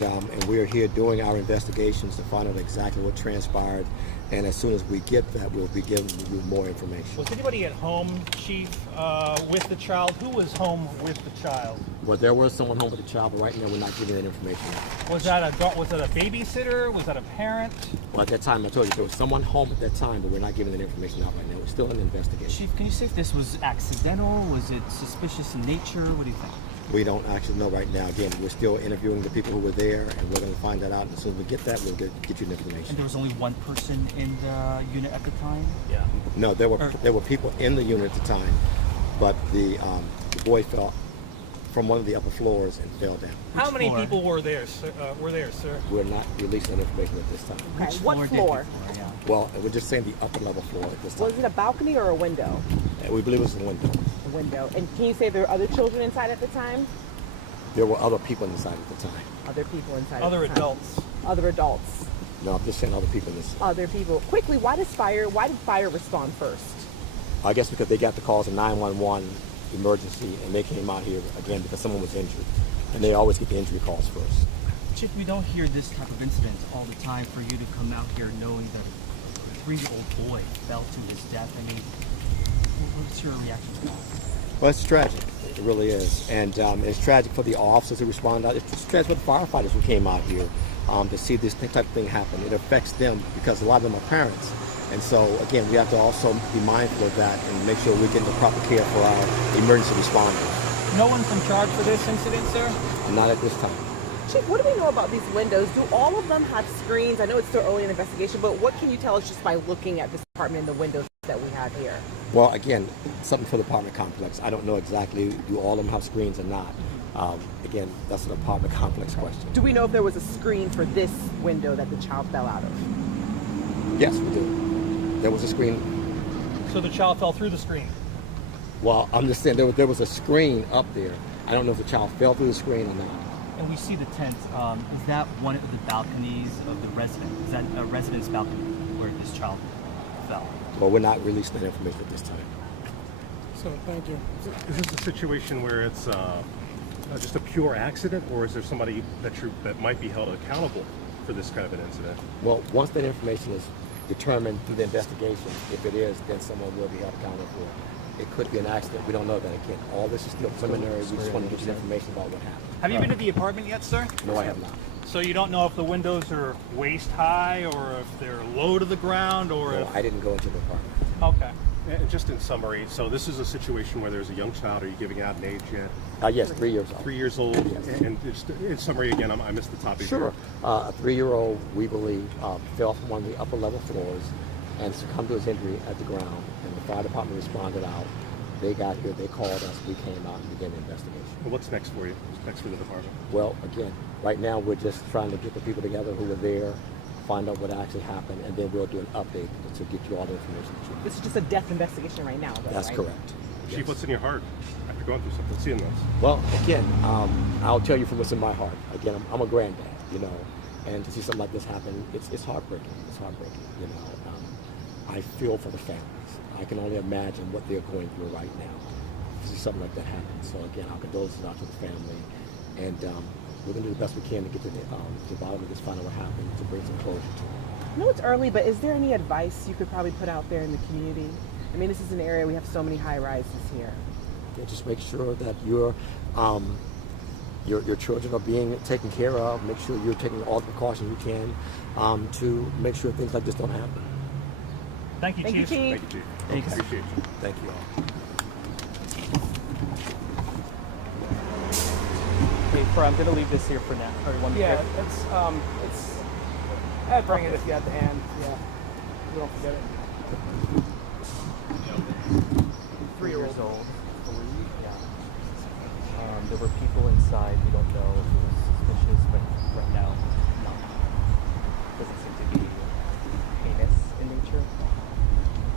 And we're here doing our investigations to find out exactly what transpired. And as soon as we get that, we'll be giving you more information. Was anybody at home, Chief, with the child? Who was home with the child? Well, there was someone home with the child, but right now we're not giving that information. Was that a babysitter? Was that a parent? Well, at that time, I told you there was someone home at that time, but we're not giving that information out right now. We're still in the investigation. Chief, can you say if this was accidental? Was it suspicious in nature? What do you think? We don't actually know right now. Again, we're still interviewing the people who were there, and we're going to find that out. And as soon as we get that, we'll get you the information. And there was only one person in the unit at the time? Yeah. No, there were people in the unit at the time, but the boy fell from one of the upper floors and fell down. How many floor? people were there, sir? We're not releasing that information at this time. Okay, what floor? Yeah. Well, we're just saying the upper level floor at this time. Was it a balcony or a window? We believe it was a window. A window. And can you say there were other children inside at the time? There were other people inside at the time. Other people inside. Other at the time. adults. Other adults. No, I'm just saying other people in this. Other people. Quickly, why did fire respond first? I guess because they got the calls of 911 emergency, and they came out here again because someone was injured, and they always get the injury calls first. Chief, we don't hear this type of incident all the time. For you to come out here knowing that a 3-year-old boy fell to his death, I mean, what's your reaction to that? Well, it's tragic. It really is. And it's tragic for the officers who responded out. It's tragic for the firefighters who came out here to see this type of thing happen. It affects them because a lot of them are parents. And so, again, we have to also be mindful of that and make sure we're getting the proper care for our emergency responders. No one's in charge for this incident, sir? Not at this time. Chief, what do we know about these windows? Do all of them have screens? I know it's still early in the investigation, but what can you tell us just by looking at this apartment and the windows that we have here? Well, again, something for the apartment complex. I don't know exactly, do all of them have screens or not? Again, that's an apartment complex question. Do we know if there was a screen for this window that the child fell out of? Yes, we do. There was a screen. So the child fell through the screen? Well, I'm just saying there was a screen up there. I don't know if the child fell through the screen or not. And we see the tent. Is that one of the balconies of the resident? Is that a resident's balcony where this child fell? Well, we're not releasing that information at this time. So, thank you. Is this a situation where it's just a pure accident, or is there somebody that might be held accountable for this kind of an incident? Well, once that information is determined through the investigation, if it is, then someone will be held accountable for it. It could be an accident. We don't know that. Again, all this is still preliminary. We just want to get you information about what happened. Have you been to the apartment yet, sir? No, I have not. So you don't know if the windows are waist high or if they're low to the ground or No, if... I didn't go into the apartment. Okay. And just in summary, so this is a situation where there's a young child. Are you giving out an age yet? Yes, 3 years old. 3 years old. Yes. And just in summary, again, I missed the topic. Sure. A 3-year-old, we believe, fell from one of the upper level floors and succumbed to his injury at the ground. And the fire department responded out. They got here, they called us, we came out and began the investigation. Well, what's next for you? What's next for the department? Well, again, right now we're just trying to get the people together who were there, find out what actually happened, and then we'll do an update to get you all the information that you need. This is just a death investigation right now, though, That's right? correct. Chief, Yes. what's in your heart after going through something, seeing this? Well, again, I'll tell you from what's in my heart. Again, I'm a granddad, you know, and to see something like this happen, it's heartbreaking. It's heartbreaking, you know. I feel for the families. I can only imagine what they're going through right now to see something like that happen. So again, our condolences out to the family, and we're going to do the best we can to get to the bottom of this, find out what happened, to bring some closure to it. I know it's early, but is there any advice you could probably put out there in the community? I mean, this is an area we have so many high rises here. Yeah, just make sure that your children are being taken care of. Make sure you're taking all the precautions you can to make sure things like this don't happen. Thank you, Thank you, Chief. Chief. Thank you, Chief. Thanks. Appreciate you. Thank you all. Wait, I'm going to leave this here for now. Or one Yeah, minute. it's. I'd bring it if you had the hand. Yeah, we don't forget it. 3 years old. 3? Yeah. There were people inside. We don't know if it was suspicious, but right now, no. Doesn't seem to be heinous in nature.